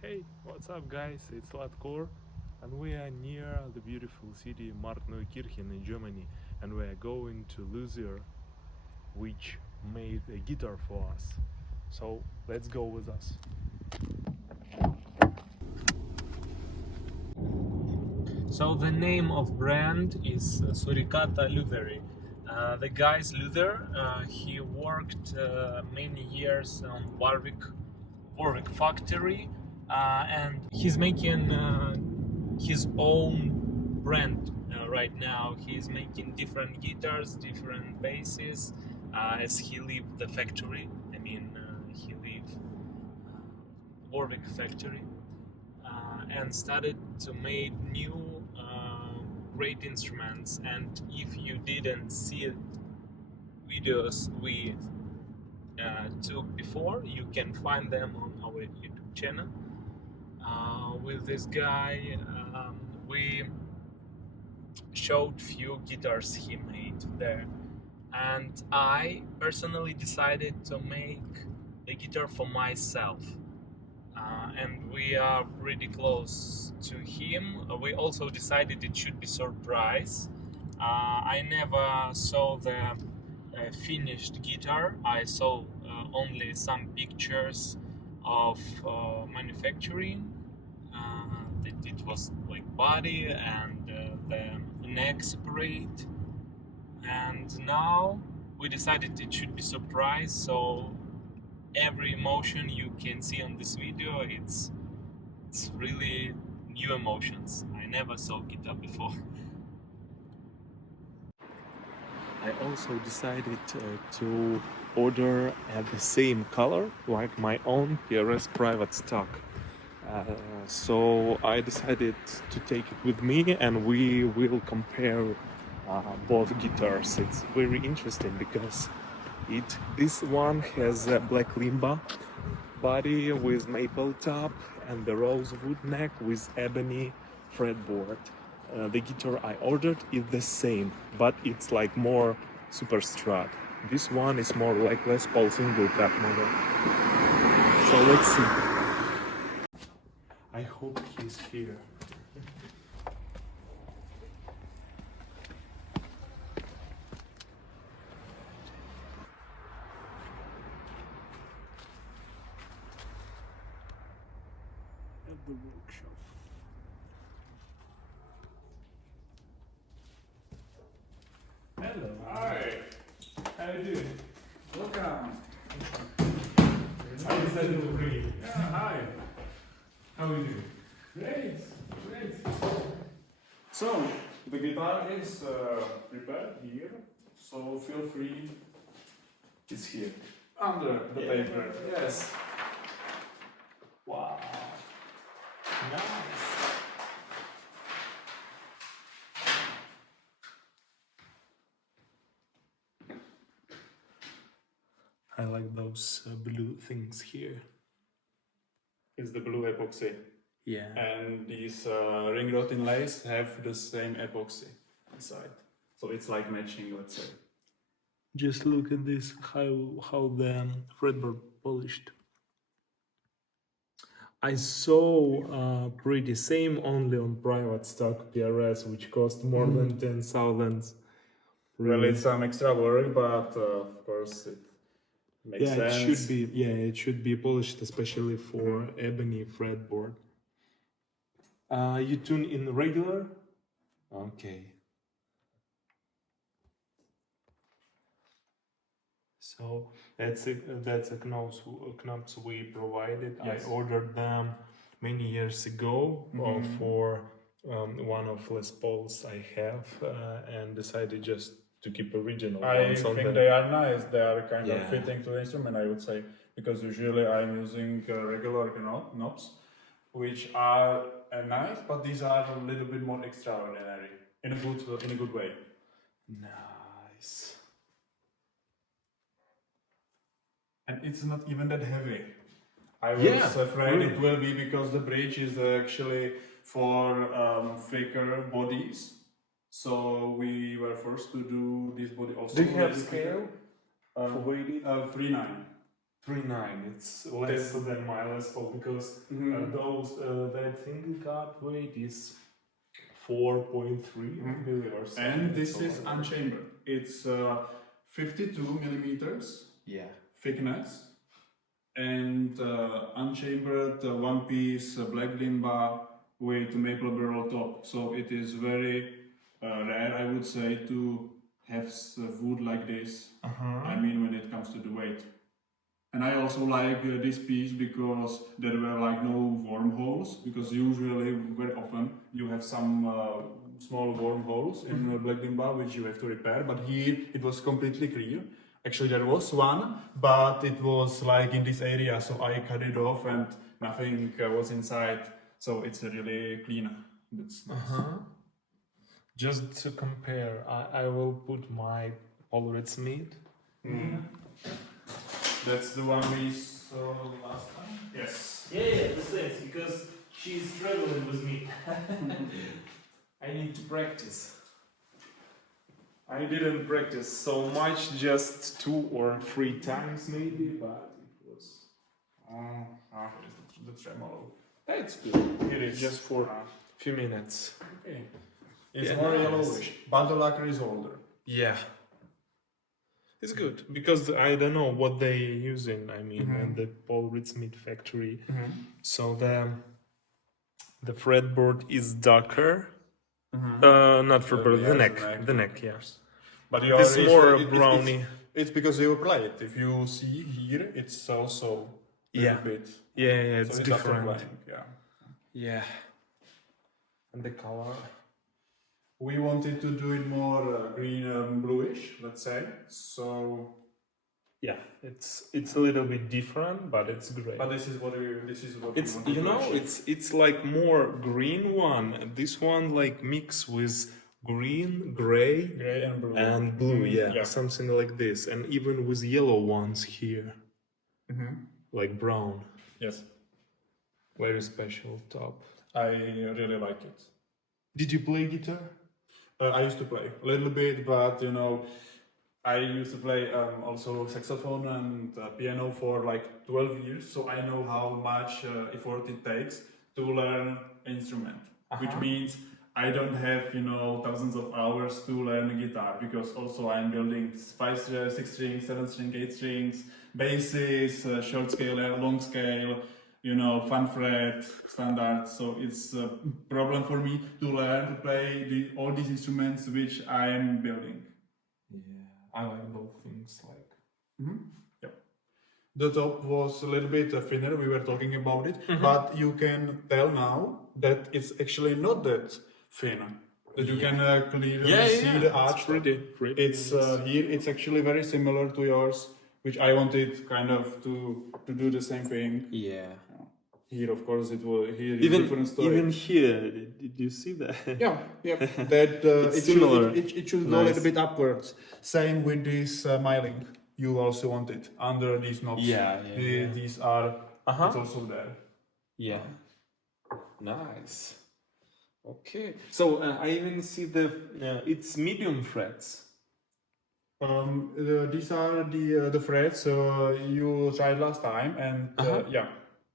Hey, what's up guys? It's Latkor and we are near the beautiful city Markneukirchen in Germany and we are going to Luzier which made a guitar for us. So let's go with us. So the name of brand is Suricata Luthery. The guy's Luther. He worked many years on Warwick factory, and he's making his own brand right now. He's making different guitars, different basses, as he leave the factory. He leave Warwick factory and started to make new great instruments. And if you didn't see videos we took before, you can find them on our YouTube channel. With this guy, we showed few guitars he made there, and I personally decided to make a guitar for myself. And we are pretty close to him. We also decided it should be surprise. I never saw the finished guitar. I saw only some pictures of manufacturing. That it was like body and the neck separate. And now we decided it should be surprise. So every emotion you can see on this video, it's really new emotions. I never saw guitar before. I also decided to order the same color like my own PRS private stock. So I decided to take it with me and we will compare both guitars. It's very interesting because this one has a black limba body with maple top and the rosewood neck with ebony fretboard. The guitar I ordered is the same, but it's like more super strat. This one is more like Les Paul single cut model. So let's see. I hope he's here. At the workshop. Hello. Hi, How you doing? welcome. How is that free? Yeah, hi. How are you doing? Great, great. So, the guitar is prepared here, so feel free. It's here. Under the Yeah. paper, yes. Wow. Nice. I like those blue things here. It's the blue epoxy. Yeah. And these ring rod inlays have the same epoxy inside. So it's like matching, let's say. Just look at this, how the fretboard polished. I saw pretty same only on private stock PRS, which cost more than 10,000. Well, it's some extra work, but of course it makes yeah, sense. it should be polished, especially for ebony fretboard. You tune in regular? Okay. So that's a knobs we provided. Yes. I ordered them many years ago for one of Les Pauls I have and decided just to keep original I ones on think them. they are nice. They are kind of Yeah. fitting to the instrument, I would say, because usually I'm using regular knobs, which are nice, but these are a little bit more extraordinary in a good way. Nice. And it's not even that heavy. I was Yeah, afraid really. it will be because the bridge is actually for thicker bodies. So we were forced to do this body also. Do you a have little scale thicker. for weighting? 3/9. 3.9. It's less than my Les Paul because that single card weight is 4.3 maybe or something. And this so is like that. unchambered. It's 52 millimeters Yeah. thickness and unchambered one piece black limba with maple barrel top. So it is very rare, I would say, to have wood like this. I mean, when it comes to the weight. And I also like this piece because there were like no wormholes, because usually very often you have some small wormholes in black limba which you have to repair, but here it was completely clear. Actually there was one, but it was like in this area, so I cut it off and nothing was inside, so it's really clean. That's nice. Just to compare, I will put my Paul Reed Smith. That's the one we saw last time? Yes. Yeah, the same, because she's traveling with me. I need to practice. I didn't practice so much, just 2 or 3 times maybe, but it was. The tremolo. It's good. It is just for a few minutes. Okay. It's Yeah, more nice. yellowish, but the lacquer is older. Yeah. It's good because I don't know what they using. I mean, in the Paul Reed Smith factory. So the fretboard is darker. Not fretboard, the neck, yeah. But It's more browny. It's because you play it. If you see here, it's also a Yeah. little bit. Yeah, it's So it's after different. playing, yeah. Yeah. And the color. We wanted to do it more green and bluish, let's say. So, Yeah, it's a little bit different, but it's great. but this is what we It's wanted you to know achieve. it's like more green one. This one like mix with green, gray, Gray and blue. and blue. Yeah, Yeah. something like this, and even with yellow ones here, like brown. Yes, Very special top. I really like it. Did you play guitar? I used to play a little bit, but you know, I used to play also saxophone and piano for like 12 years, so I know how much effort it takes to learn instrument. Which means I don't have, you know, thousands of hours to learn guitar, because also I'm building 5 string, 6 strings, 7 string, 8 strings, basses, short scale, long scale, you know, fan fret, standard. So it's a problem for me to learn to play all these instruments which I'm building. Yeah, I like both things. Like Yep. The top was a little bit thinner, we were talking about it, but you can tell now that it's actually not that thin. That you can clearly see the arch. pretty. It's here. It's actually very similar to yours, which I wanted kind of to do the same thing. Yeah. Here, of course, it will. Here, is Even different story. even here, did you see that? Yeah. That It's it similar. Should, it should go a little bit upwards. Same with this myling. You also want it under these knobs. Yeah. These are. It's also there. Yeah. Nice. Okay. So I even see it's medium frets. These are the frets you tried last time, and yeah.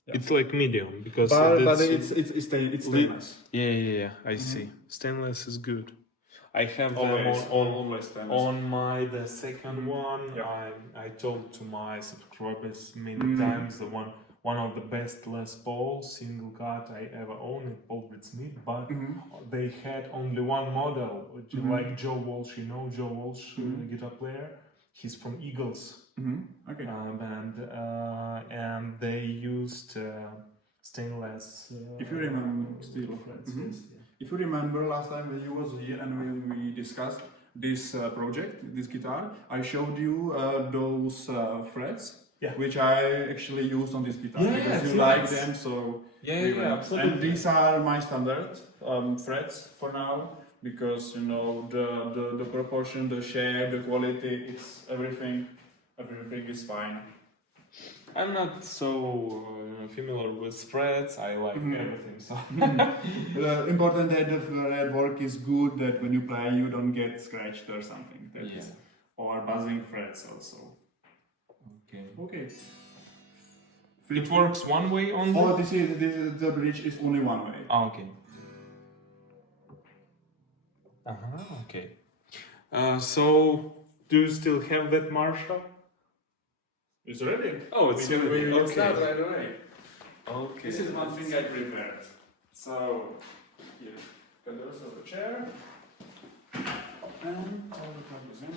It's like medium because But it's stainless. Yeah. I see. Stainless is good. I have Always, them always stainless. on the second one. Yeah. I told to my subscribers many times the one of the best Les Paul single cut I ever owned at Paul Reed Smith, but they had only one model, which like Joe Walsh. You know Joe Walsh, guitar player. He's from Eagles. Okay. And they used stainless. If you remember, still. frets, yes, yeah. If you remember last time when you was here and when we discussed this project, this guitar, I showed you those frets, which I actually used on this guitar because you like them. So absolutely. And these are my standard frets for now, because you know the proportion, the shape, the quality, it's everything is fine. I'm not so familiar with frets. I like everything. So Important that the fret work is good, that when you play you don't get scratched or something. Or buzzing frets also. Okay. Okay. It works one way only? Oh, this is the bridge is only one way. Ah, okay. Okay. So, do you still have that Marshall? It's ready. Oh, it's we ready. can Okay. start right away. Okay. This is one thing I prepared. So, here, got also a chair. And all the cameras in.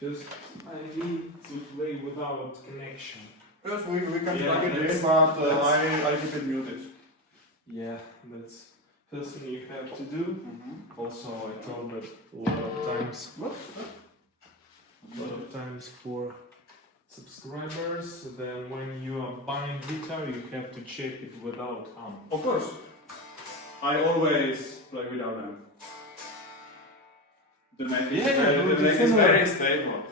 Just, I need to play without connection. Yes, we can Yeah, plug it in, let's- but let's- I keep it muted. Yeah, that's first thing you have to do. Mm-hmm. Also, I told that a lot of times. What? A lot of times for subscribers, then when you are buying guitar, you have to check it without amp. Of course. I always play without them. The neck is, Yeah, very, but the neck it's is similar. very stable.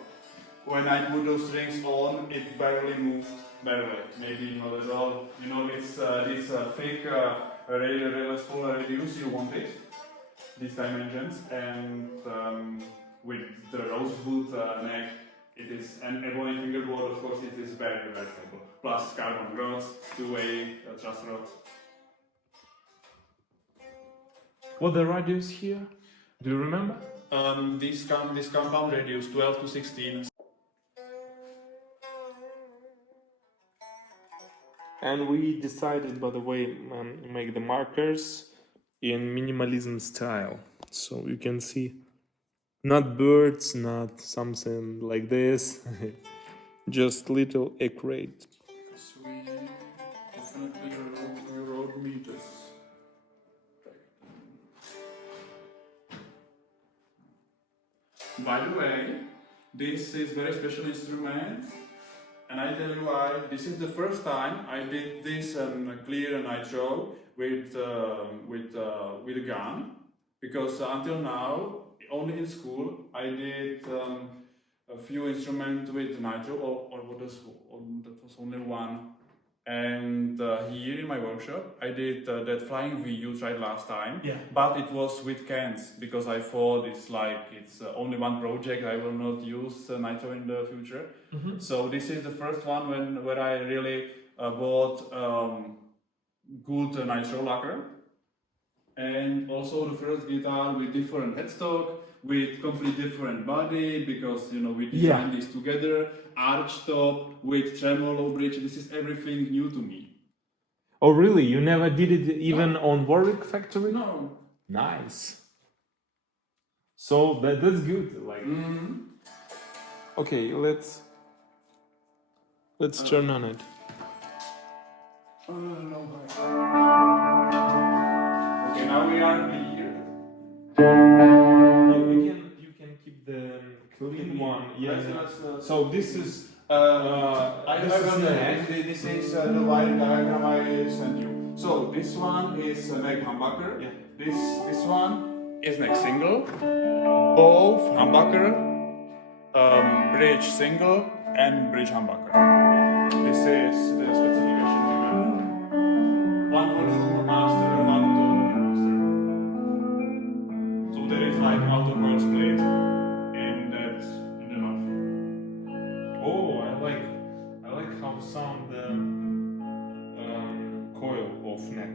When I put those strings on, it barely moved. Barely. Maybe not at all. You know, it's this fake full reduce, you want it. These dimensions. And with the rosewood neck, it is, and ebony fingerboard, of course, it is very, very stable. Plus carbon rods, two-way truss rods. What the radius here? Do you remember? This compound radius 12 to 16. And we decided, by the way, make the markers in minimalism style. So you can see not birds, not something like this, just little accurate. So we definitely wrote meters. By the way, this is very special instrument, and I tell you why. This is the first time I did this clear nitro with a gun, because until now, only in school, I did a few instruments with nitro, or what was, that was only one. And here in my workshop, I did that flying V you tried last time, Yeah. but it was with cans, because I thought it's only one project, I will not use nitro in the future. Mm-hmm. So this is the first one where I really bought good nitro lacquer, and also the first guitar with different headstock, with completely different body, because you know we designed this together, arch top with tremolo bridge. This is everything new to me. Oh, really? You never did it even on Warwick Factory? No. Nice. So that's good. Like, okay, let's turn on it. Okay, now we are here. You can keep the clean one. Yeah. So this is This is the wiring diagram I sent you. So this one is neck humbucker. Yeah. This one is neck single. Both humbucker, bridge single, and bridge humbucker. This is the specification we have. One for the master, one to the master. So there is like auto cross plate in that in the half. Oh, I like how sound the coil of neck.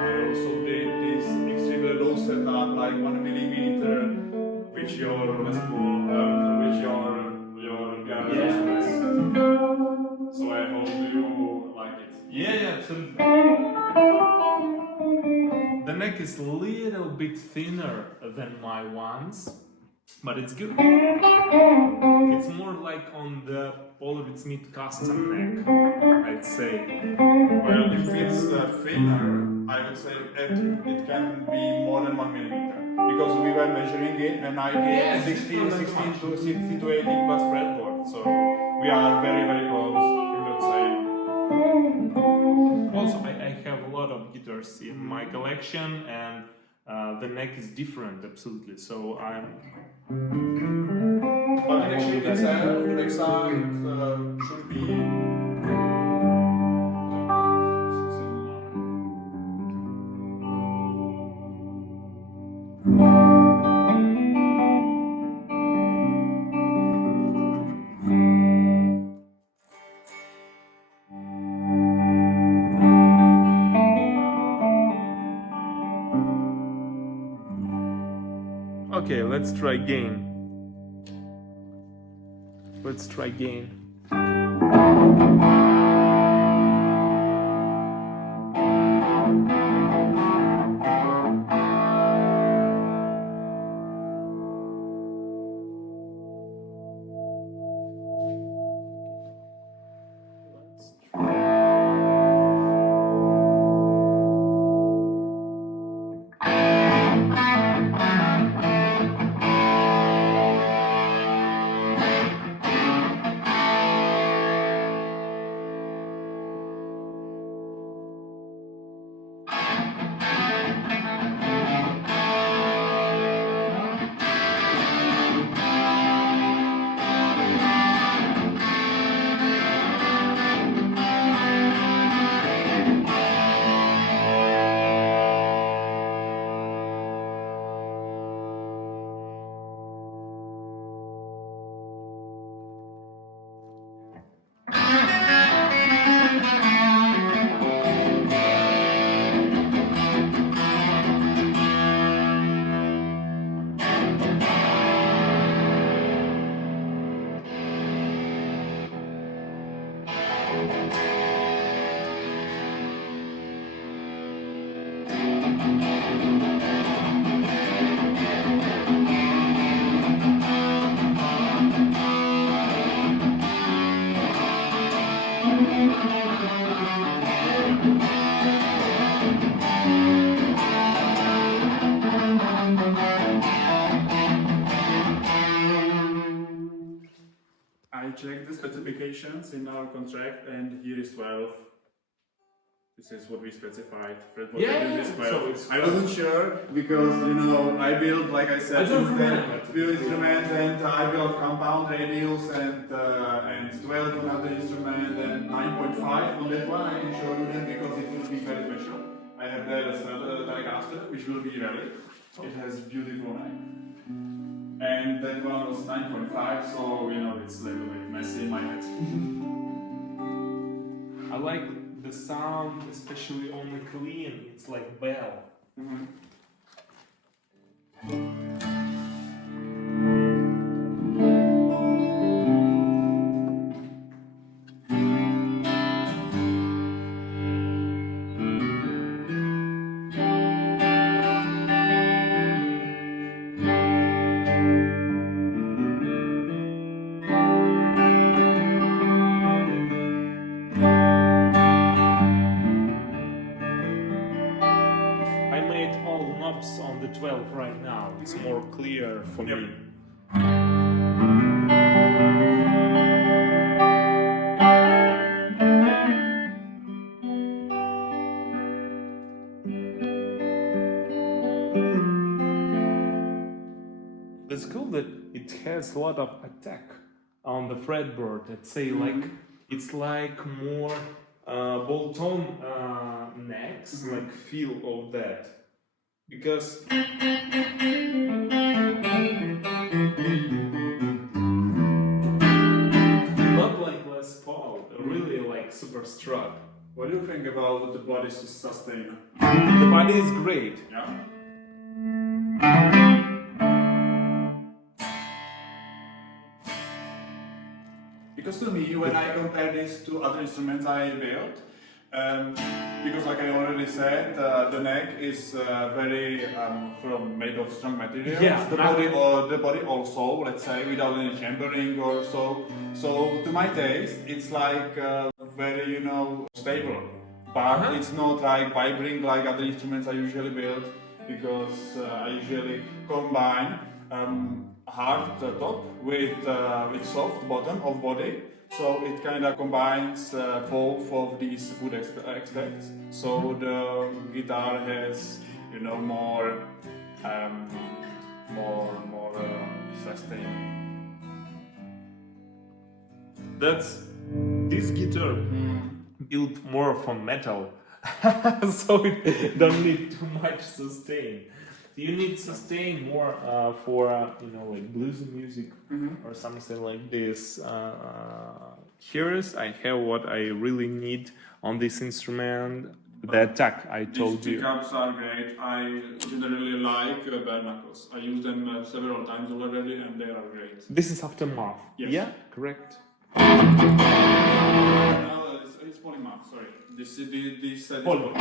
I also did this extremely low setup, like 1 millimeter, which your Les Paul, which your piano instruments. So I hope you like it. Yeah, absolutely. The neck is a little bit thinner than my ones, but it's good. It's more like on the Oliver Smith custom neck, I'd say. Well, if it's thinner, I would say it can be more than 1 millimeter. because we were measuring it, and I did Yes, 16 it's not to 16 to 18 plus fretboard. So we are very, very close, I would say. Also, I have a lot of guitars in my collection, and the neck is different, absolutely. So I'm. But in actually itself, the next sound should be. Okay, let's try again. Let's try again. I checked the specifications in our contract, and here is 12. This is what we specified. Fretboard Yeah, is yeah, 12. so it's I wasn't sure because I built, like I said, I don't since then remember. few instruments, and I built compound radials and 12 on other instrument and 9.5 on that one. I can show you them because it will be very special. I have there a Telecaster, which will be relic. It has beautiful neck. And that one was 9.5, so it's a little bit messy in my head. I like the sound, especially on the clean. It's like bell. I made all knobs on the 12 right now. It's more clear for me. It's cool that it has a lot of attack on the fretboard. Let's say it's like more bolt-on necks, like feel of that. Because not like Les Paul, really like Super Strut. What do you think about the body sustain? The body is great. Yeah. Because to me, when I compare this to other instruments I built, because like I already said, the neck is very made of strong materials. Yeah, the body also, let's say, without any chambering or so. So to my taste, it's like very stable, but it's not like vibrating like other instruments I usually build. because I usually combine hard top with soft bottom of body. So it kind of combines both of these good aspects. So the guitar has, you know, more sustain. That's this guitar built more from metal, so it don't need too much sustain. You need sustain more for you know, like blues music or something like this. I have what I really need on this instrument. The attack I told These you. pickups are great. I generally like bare knuckles. I use them several times already, and they are great. This is aftermath. Yes. Yeah, correct. No, it's polymath. Sorry, this Poly.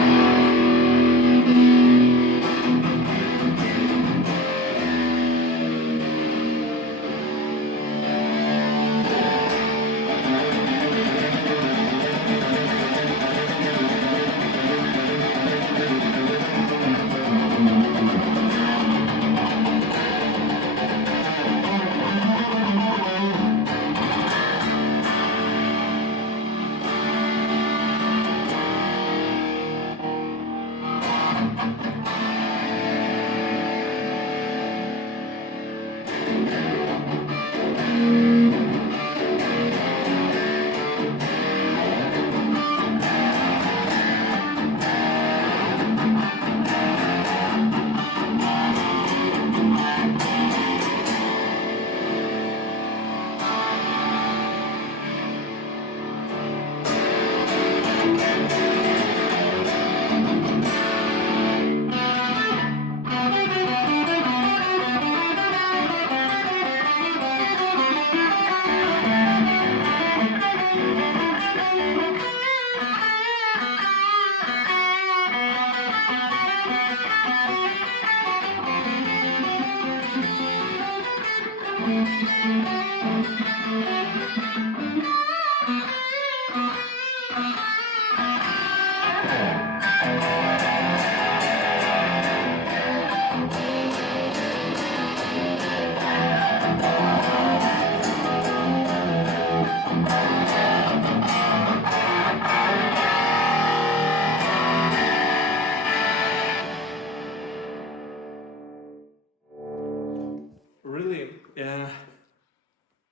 Really,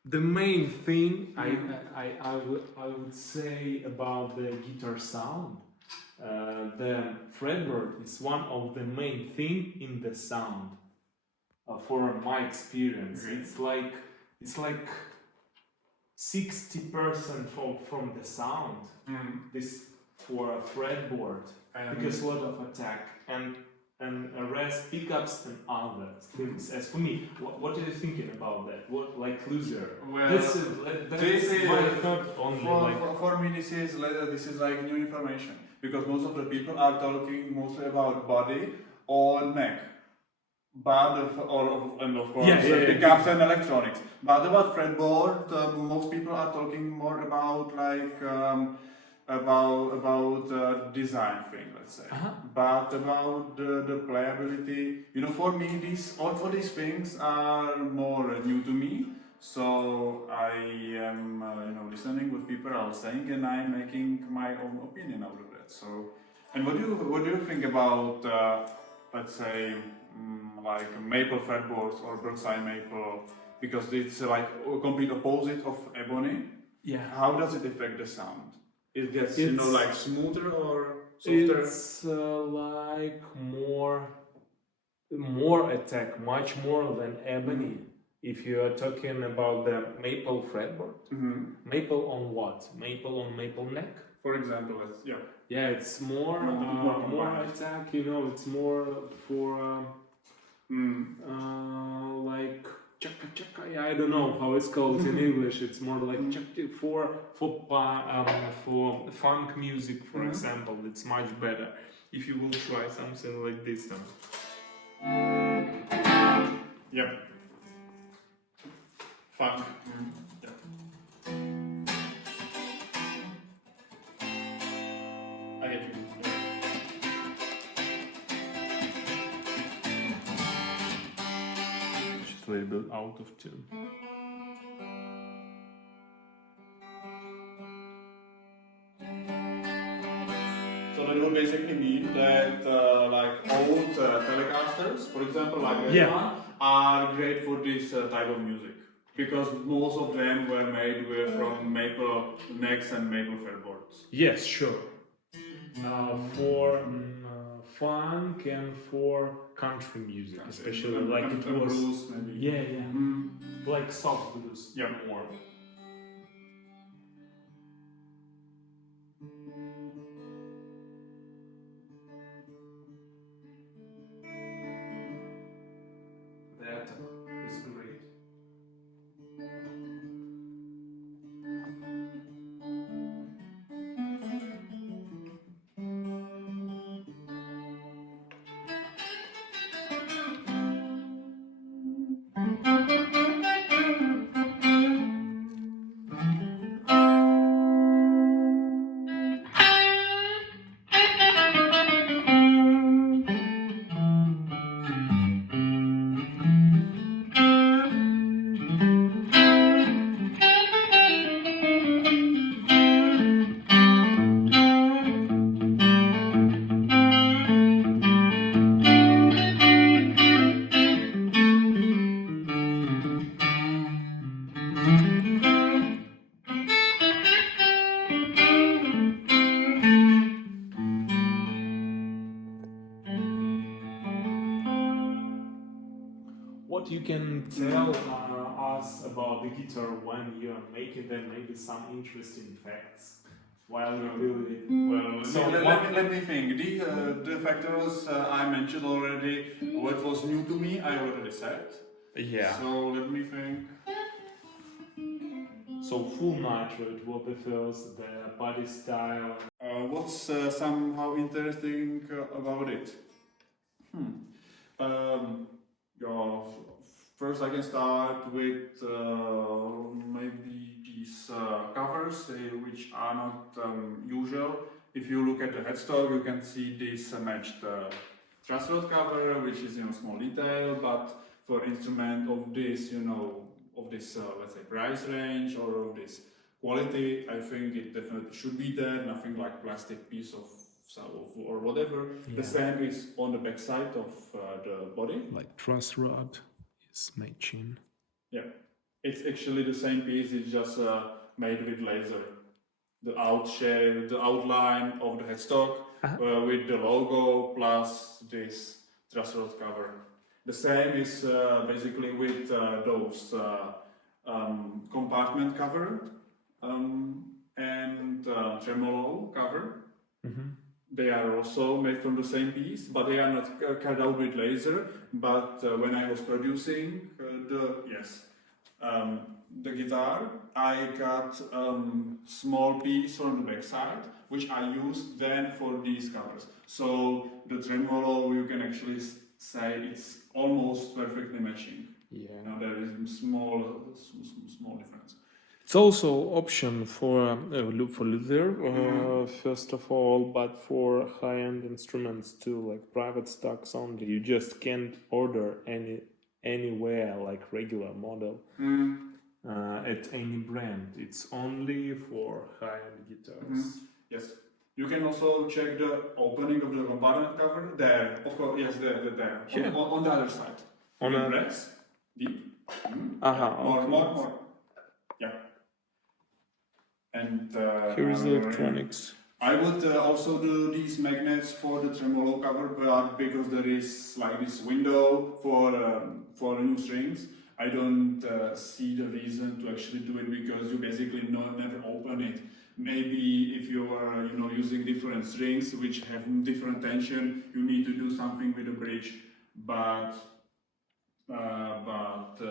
the main thing I would say about the guitar sound, the fretboard is one of the main thing in the sound. For my experience, it's like 60% from the sound. This for a fretboard because a lot of attack and rest pickups and other things. As for me, what are you thinking about that? What, like Loser? Well, That's this is my thought only. for me. This is like new information because most of the people are talking mostly about body or neck, but and of course pickups and electronics. But about fretboard, most people are talking more about like about design thing, let's say. But about the playability, you know, for me, all of these things are more new to me. So I am, you know, listening what people are saying, and I'm making my own opinion out of that. So, and what do you think about, let's say, like maple fretboards or Brookside maple? Because it's like a complete opposite of ebony. Yeah. How does it affect the sound? It gets, you know, like smoother or softer? It's like more attack, much more than ebony. If you are talking about the maple fretboard, maple on what? Maple on maple neck. For example, Yeah, it's more attack. You know, it's more for like chaka chaka. Yeah, I don't know how it's called in English. It's more like for funk music, for example. It's much better. If you will try something like this, then. Yep. Funk. Yeah. I get you. little bit out of tune. So that would basically mean that like old Telecasters, for example, like this Yeah. one, are great for this type of music because most of them were made from maple necks and maple fretboards. Yes, sure. For funk and for country music, especially And- like and it was. blues, maybe. Yeah. Mm. Like soft blues. Yeah. More. That is great. What you can tell us about the guitar when you are making them, maybe some interesting facts while you do it. Well, So let me think. The factors I mentioned already. What was new to me, I already said. Yeah. So let me think. So full nitro, it was the first, the body style. What's somehow interesting about it? Yeah, first I can start with maybe these covers, which are not usual. If you look at the headstock, you can see this matched truss rod cover, which is small detail, but for instrument of this, of this let's say price range or of this quality, I think it definitely should be there. Nothing like plastic piece of or whatever. Yeah. The same is on the back side of the body. Like truss rod is matching. Yeah, it's actually the same piece. It's just made with laser. The outline of the headstock with the logo plus this truss rod cover. The same is basically with those compartment cover and tremolo cover. Mm-hmm. They are also made from the same piece, but they are not cut out with laser. But when I was producing the guitar, I cut small piece on the backside, which I used then for these covers. So the tremolo, you can actually say it's almost perfectly matching. Yeah. Now there is small difference. It's also option for Luther, first of all, but for high-end instruments too, like private stocks only. You just can't order anywhere like regular model at any brand. It's only for high-end guitars. Yes. You can also check the opening of the compartment cover there. Of course, yes, there. Yeah. On the other side. On the a- breaths, deep. Okay. More. Yeah. And Here is the electronics. I would also do these magnets for the tremolo cover, but because there is like this window for the new strings, I don't see the reason to actually do it because you basically never open it. Maybe if you are using different strings which have different tension, you need to do something with the bridge, but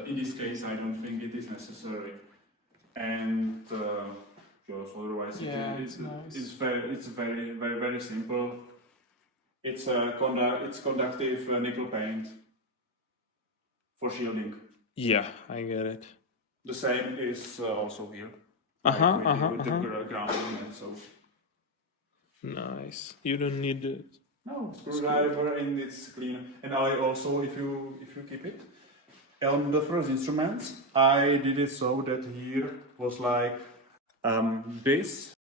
in this case I don't think it is necessary. And otherwise it's nice. it's very simple. It's conductive nickel paint for shielding. Yeah, I get it. The same is also here. With the grounding and so. Nice. You don't need it. No, screwdriver and it's clean. And I also, if you keep it, On the first instruments, I did it so that here was like this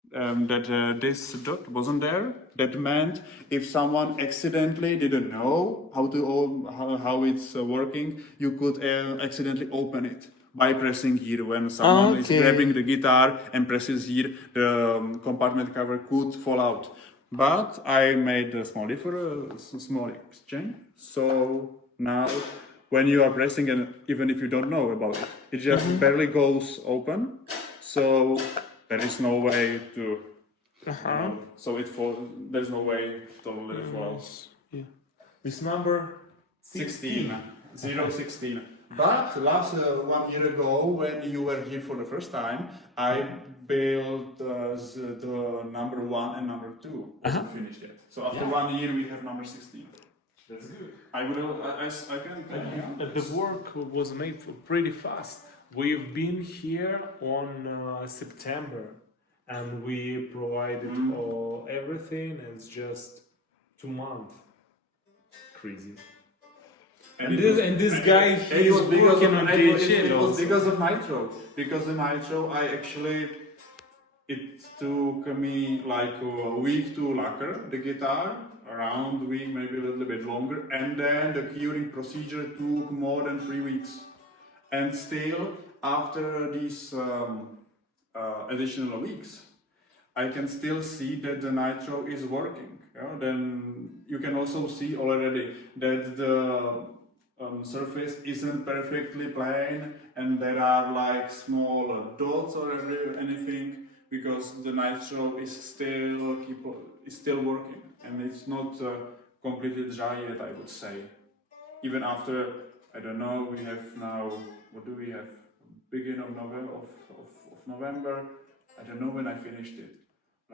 dot wasn't there. That meant if someone accidentally didn't know how it's working, you could accidentally open it by pressing here. When someone is Okay. grabbing the guitar and presses here, the compartment cover could fall out. But I made a small small exchange. So now, when you are pressing, and even if you don't know about it, it just barely goes open. So there is no way to. So it falls. There's no way totally it falls. Yeah. This number 16. 016. But last 1 year ago, when you were here for the first time, I built the number 1 and number 2. Wasn't finished yet. So after 1 year, we have number 16. That's good. I can tell you. The work was made pretty fast. We've been here on September, and we provided everything. And it's just 2 months. Crazy. And this guy, he's working on DHL. It was because of Nitro. Because of Nitro, it took me like a week to lacquer the guitar, around a week, maybe a little bit longer, and then the curing procedure took more than 3 weeks. And still, after these additional weeks, I can still see that the Nitro is working. Then you can also see already that the surface isn't perfectly plain, and there are like small dots or anything, because the Nitro is still working, and it's not completely dry yet, I would say. Even after, I don't know, we have now, what do we have? Beginning of November. I don't know when I finished it.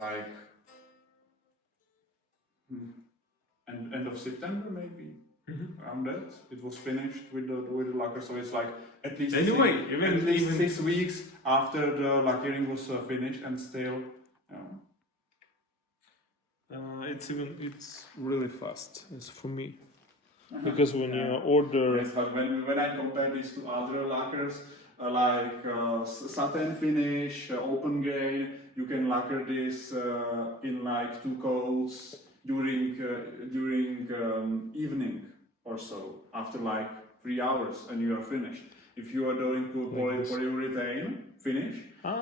Like end of September maybe. Around that, it was finished with the lacquer. So it's like at least even 6 weeks after the lacquering was finished, and still. It's really fast. It's for me. Because when you order, yes, but when I compare this to other lacquers, like satin finish, open grain, you can lacquer this in like 2 coats during evening or so, after like 3 hours, and you are finished. If you are doing polyurethane finish,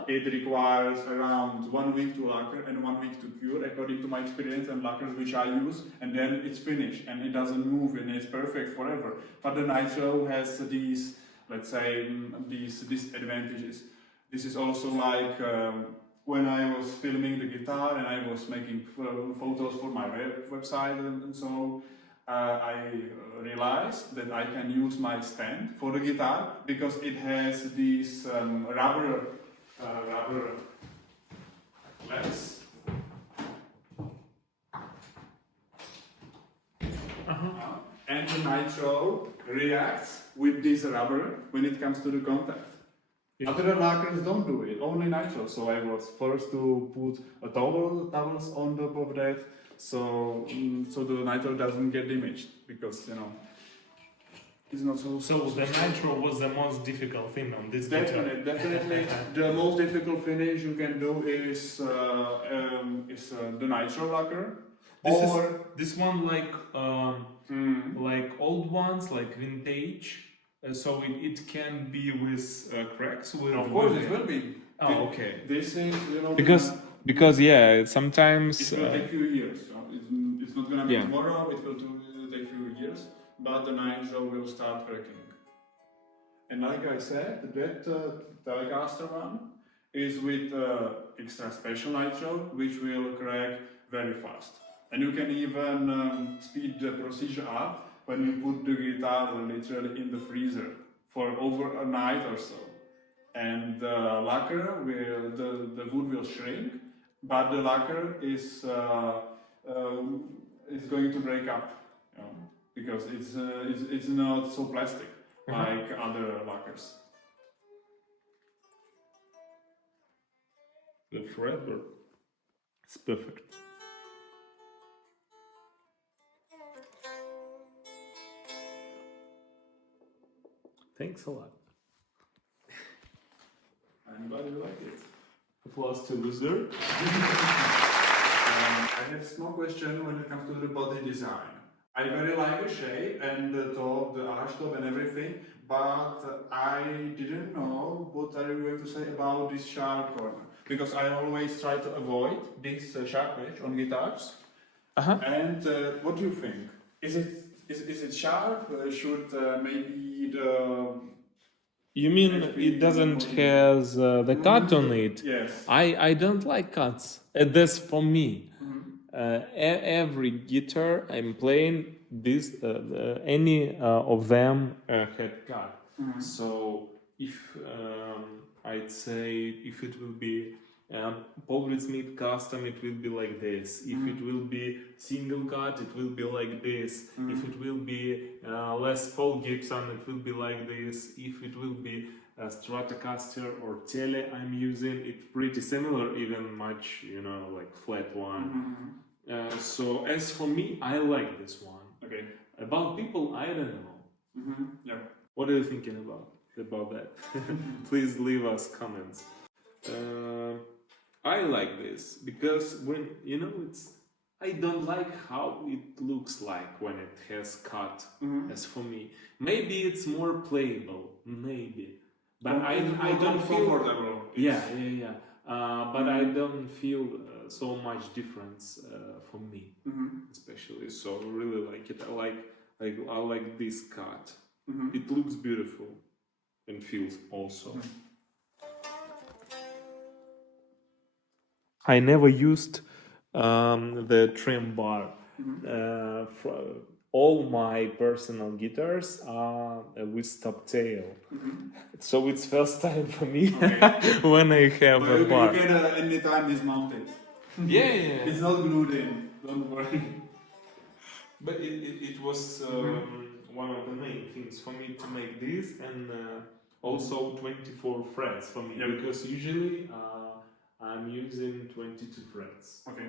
it requires around 1 week to lacquer and 1 week to cure, according to my experience and lacquers which I use, and then it's finished and it doesn't move and it's perfect forever. But the Nitro has these, let's say, these disadvantages. This is also like when I was filming the guitar and I was making photos for my website and so. I realized that I can use my stand for the guitar because it has these rubber legs. And the Nitro reacts with this rubber when it comes to the contact. Other lacquers don't do it, only Nitro. So I was forced to put towels on top of that. So the Nitro doesn't get damaged, because it's not so. So the Nitro was the most difficult thing on this guitar. Definitely. The most difficult finish you can do is the Nitro lacquer. This one like old ones, like vintage. So it can be with cracks. Of course, it will be. Oh, okay. This is Because sometimes it will take few years. So it's not gonna be tomorrow. It will take few years, but the Nitro will start cracking. And like I said, that Telecaster one is with extra special Nitro, which will crack very fast. And you can even speed the procedure up when you put the guitar literally in the freezer for over a night or so. And the lacquer the wood will shrink, but the lacquer is going to break up, because it's not so plastic like other lacquers. The fretboard is perfect. Thanks a lot. I'm glad you like it. Applause to Loser. I have small question when it comes to the body design. I very like the shape and the top, the arch top and everything, but I didn't know what are you going to say about this sharp corner. Because I always try to avoid this sharp edge on guitars. Uh-huh. And what do you think? Is it sharp? Should maybe the... You mean it doesn't has the cut on it? Yes. I don't like cuts. That's for me. Every guitar I'm playing, this any of them had cut. So if I'd say if it will be Paul Reed Smith custom, it will be like this. If it will be single cut, it will be like this. If it will be Les Paul Gibson, it will be like this. If it will be Stratocaster or Tele I'm using, it's pretty similar, even much, like flat one. So as for me, I like this one. Okay. About people, I don't know. Yeah. What are you thinking about that? Please leave us comments. I like this because when I don't like how it looks like when it has cut. As for me, maybe it's more playable, maybe, but I don't feel comfortable. Yeah. But I don't feel so much difference for me, especially. So I really like it. I like this cut. It looks beautiful and feels also. I never used the trim bar. All my personal guitars are with stop tail. So it's first time for me when I have a bar. You can anytime dismount it. Yeah. It's not glued in, don't worry. But it was one of the main things for me to make this, and also 24 frets for me, because usually I'm using 22 frets. Okay.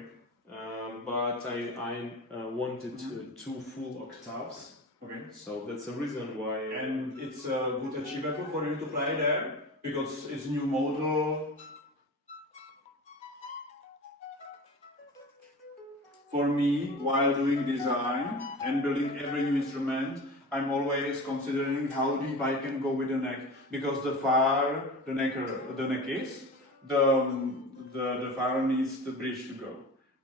But I wanted two full octaves. Okay. So that's the reason why. And it's a good achievable for you to play there, because it's new model. For me, while doing design and building every new instrument, I'm always considering how deep I can go with the neck, because the far the neck is, the far needs the bridge to go.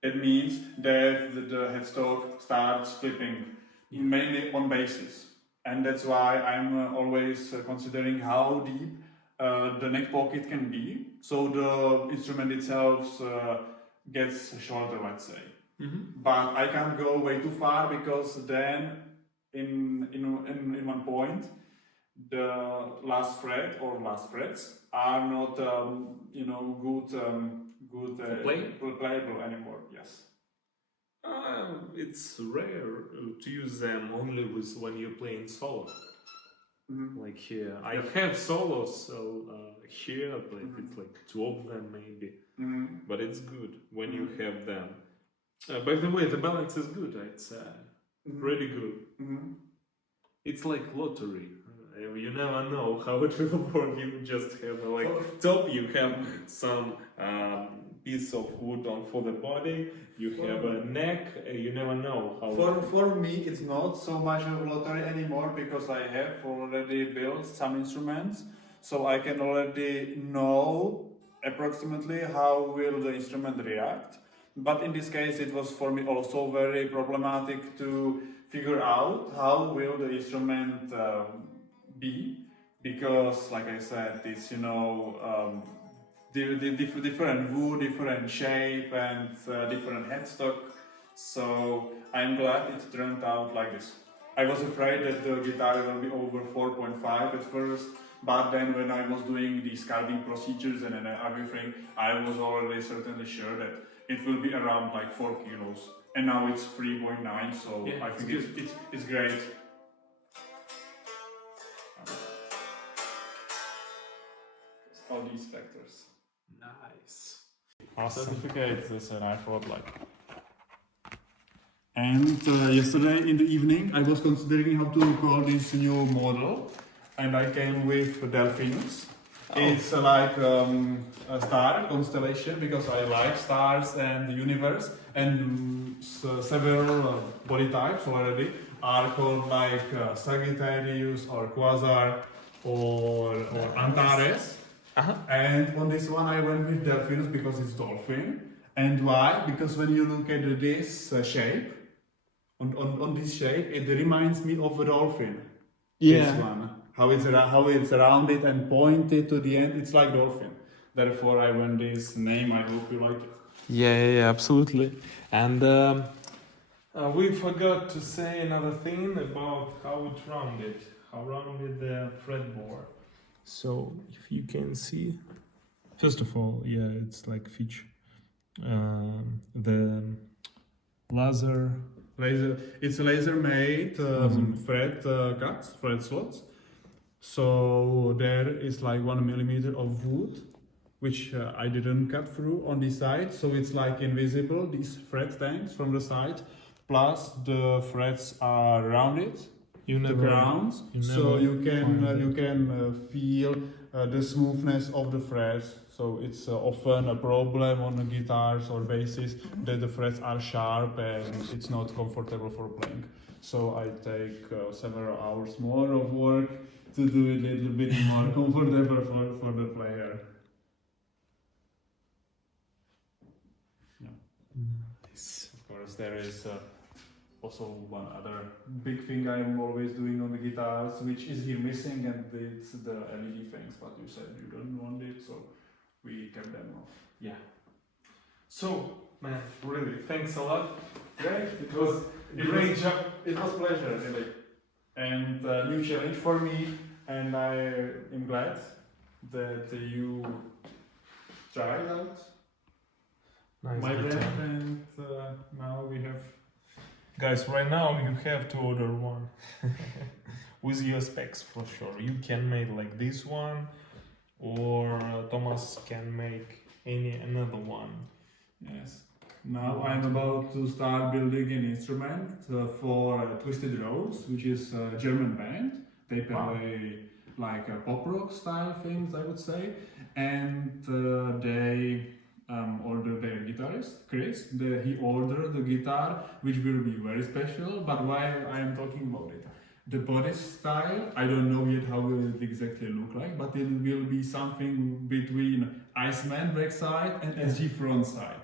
It means that the headstock starts flipping, mainly on basses, and that's why I'm always considering how deep the neck pocket can be, so the instrument itself gets shorter, let's say. But I can't go way too far, because then in one point the last fret or last frets are not playable anymore. Yes. It's rare to use them only when you're playing solo. Like here, I have solos, so here, but it's like two of them maybe. But it's good when you have them. By the way, the balance is good, I'd say. Really good. It's like lottery. You never know how it will work. You just have top, you have some piece of wood on for the body, you have a neck, you never know how. For me, it's not so much of a lottery anymore, because I have already built some instruments, so I can already know approximately how will the instrument react. But in this case, it was for me also very problematic to figure out how will the instrument be, because, like I said, it's different wood, different shape, and different headstock. So I'm glad it turned out like this. I was afraid that the guitar will be over 4.5 at first, but then when I was doing the carving procedures and everything, I was already certainly sure that it will be around like 4 kilos. And now it's 3.9, so I think it's great. All these factors. Nice. Awesome. Certificate this, and I thought like. And yesterday in the evening, I was considering how to call this new model, and I came with Delphinus. It's like a star constellation because I like stars and the universe, and several body types already are called like Sagittarius or Quasar or Antares. And on this one I went with Delphinus because it's dolphin. And why? Because when you look at this shape, on this shape, it reminds me of a dolphin. This one. How it's rounded and pointed to the end, it's like dolphin. Therefore I went this name, I hope you like it. Yeah, absolutely. And we forgot to say another thing about how rounded the fretboard. So if you can see, first of all, it's like feature. The laser. It's laser made fret cuts, fret slots. So there is like 1 millimeter of wood, which I didn't cut through on the side. So it's like invisible, these fret tanks from the side. Plus the frets are rounded, the grounds, so you can feel the smoothness of the frets. So it's often a problem on the guitars or basses that the frets are sharp and it's not comfortable for playing. So I take several hours more of work to do it a little bit more comfortable for the player. Nice. Of course, there is also one other big thing I'm always doing on the guitars, which is here missing, and it's the LED things. But you said you don't want it, so we kept them off. Yeah. So, man, really, thanks a lot. Great. It was a great job. It was a pleasure, really. And a new challenge for me, and I am glad that you tried out Nice my guitar. brand, and now we have. Guys, right now you have to order one with your specs for sure. You can make like this one, or Thomas can make another one. Yes. Now I'm about to start building an instrument for Twisted Rose, which is a German band. They play like a pop rock style things, I would say, and they ordered their guitarist Chris. He ordered the guitar, which will be very special. But while I am talking about it, the body style, I don't know yet how will it exactly look like, but it will be something between Iceman backside and SG front side.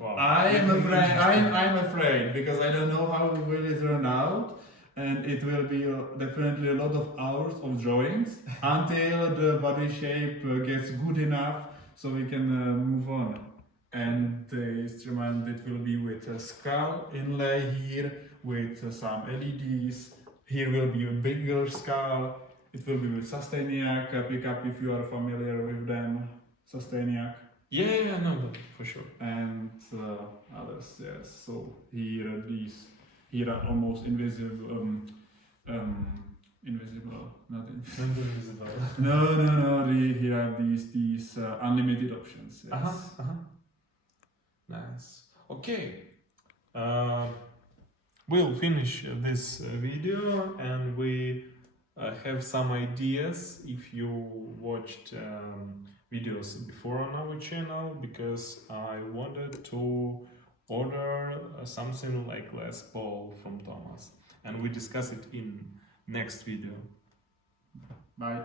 Wow. I'm afraid because I don't know how will it turn out, and it will be definitely a lot of hours of drawings until the body shape gets good enough so we can move on. And the instrument, it will be with a skull inlay here with some LEDs. Here will be a bigger skull. It will be with Sustainiac pickup if you are familiar with them. Sustainiac. Yeah, no, for sure. And others, yes. So here are almost invisible, not Invisible. No. Here are these unlimited options. Yes. Nice. Okay. We'll finish this video, and we have some ideas if you watched videos before on our channel, because I wanted to order something like Les Paul from Thomas, and we discuss it in next video. Bye.